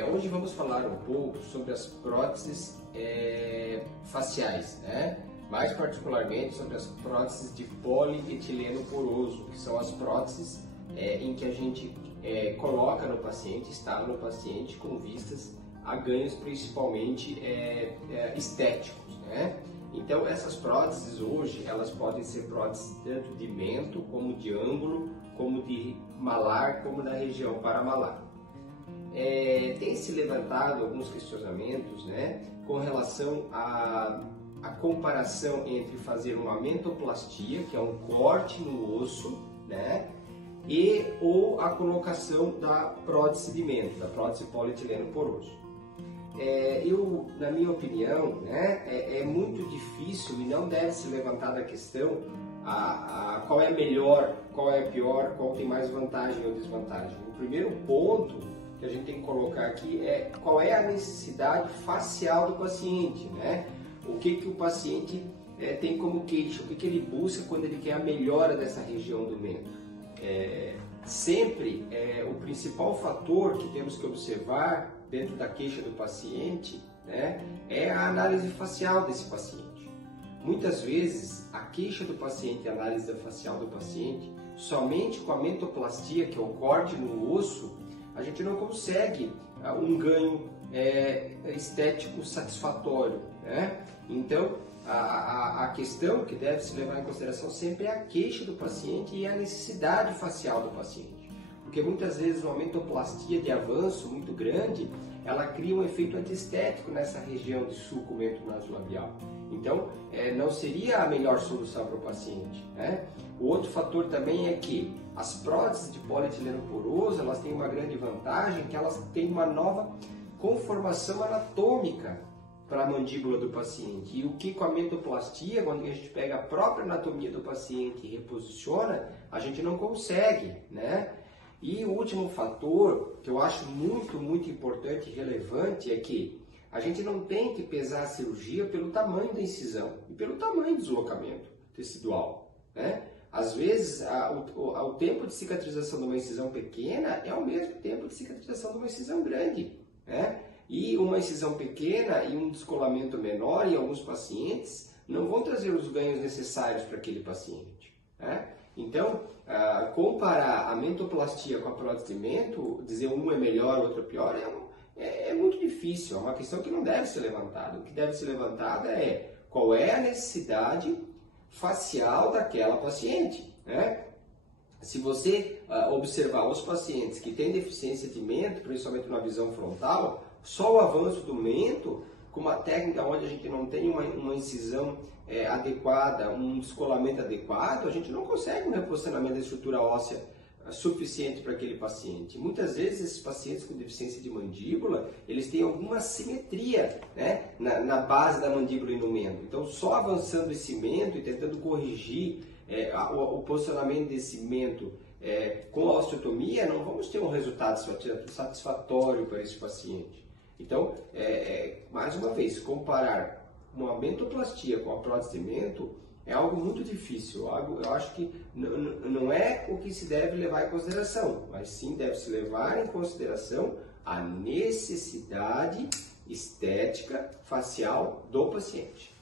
Hoje vamos falar um pouco sobre as próteses faciais, né? Mais particularmente sobre as próteses de polietileno poroso, que são as próteses em que a gente coloca no paciente, instala no paciente com vistas a ganhos principalmente estéticos, né? Então essas próteses hoje elas podem ser próteses tanto de mento, como de ângulo, como de malar, como da região paramalar. Tem se levantado alguns questionamentos, né, com relação à comparação entre fazer uma mentoplastia, que é um corte no osso, né, ou a colocação da prótese de mento, da prótese polietileno poroso. Na minha opinião, né, é muito difícil e não deve se levantar a questão qual é melhor, qual é pior, qual tem mais vantagem ou desvantagem. O primeiro ponto que a gente tem que colocar aqui é qual é a necessidade facial do paciente, né? O que o paciente tem como queixa, o que ele busca quando ele quer a melhora dessa região do mento. Sempre o principal fator que temos que observar dentro da queixa do paciente, né, é a análise facial desse paciente. Muitas vezes a queixa do paciente, a análise facial do paciente, somente com a mentoplastia, que é o corte no osso, a gente não consegue um ganho estético satisfatório, né? Então a questão que deve se levar em consideração sempre é a queixa do paciente e a necessidade facial do paciente. Porque muitas vezes uma mentoplastia de avanço muito grande, ela cria um efeito antiestético nessa região de sulco mento-nasolabial. Então, não seria a melhor solução para o paciente, né? O outro fator também é que as próteses de polietileno poroso, elas têm uma grande vantagem, que elas têm uma nova conformação anatômica para a mandíbula do paciente. E o que com a mentoplastia, quando a gente pega a própria anatomia do paciente e reposiciona, a gente não consegue, né? E o último fator que eu acho muito importante e relevante é que a gente não tem que pesar a cirurgia pelo tamanho da incisão e pelo tamanho do deslocamento tecidual, né? Às vezes, o tempo de cicatrização de uma incisão pequena é o mesmo tempo de cicatrização de uma incisão grande, né? E uma incisão pequena e um descolamento menor em alguns pacientes não vão trazer os ganhos necessários para aquele paciente, né? Então, comparar a mentoplastia com a prótese de mento, dizer um é melhor, outro é pior, é muito difícil, é uma questão que não deve ser levantada. O que deve ser levantada é qual é a necessidade facial daquela paciente, né? Se você observar os pacientes que têm deficiência de mento, principalmente na visão frontal, só o avanço do mento, com uma técnica onde a gente não tem uma incisão adequada, um descolamento adequado, a gente não consegue um reposicionamento da estrutura óssea suficiente para aquele paciente. Muitas vezes esses pacientes com deficiência de mandíbula, eles têm alguma assimetria, né, na base da mandíbula e no mento. Então, só avançando esse mento e tentando corrigir o posicionamento desse mento com a osteotomia, não vamos ter um resultado satisfatório para esse paciente. Então, mais uma vez, comparar uma mentoplastia com a prótese de mento é algo muito difícil, eu acho que não é o que se deve levar em consideração, mas sim deve se levar em consideração a necessidade estética facial do paciente.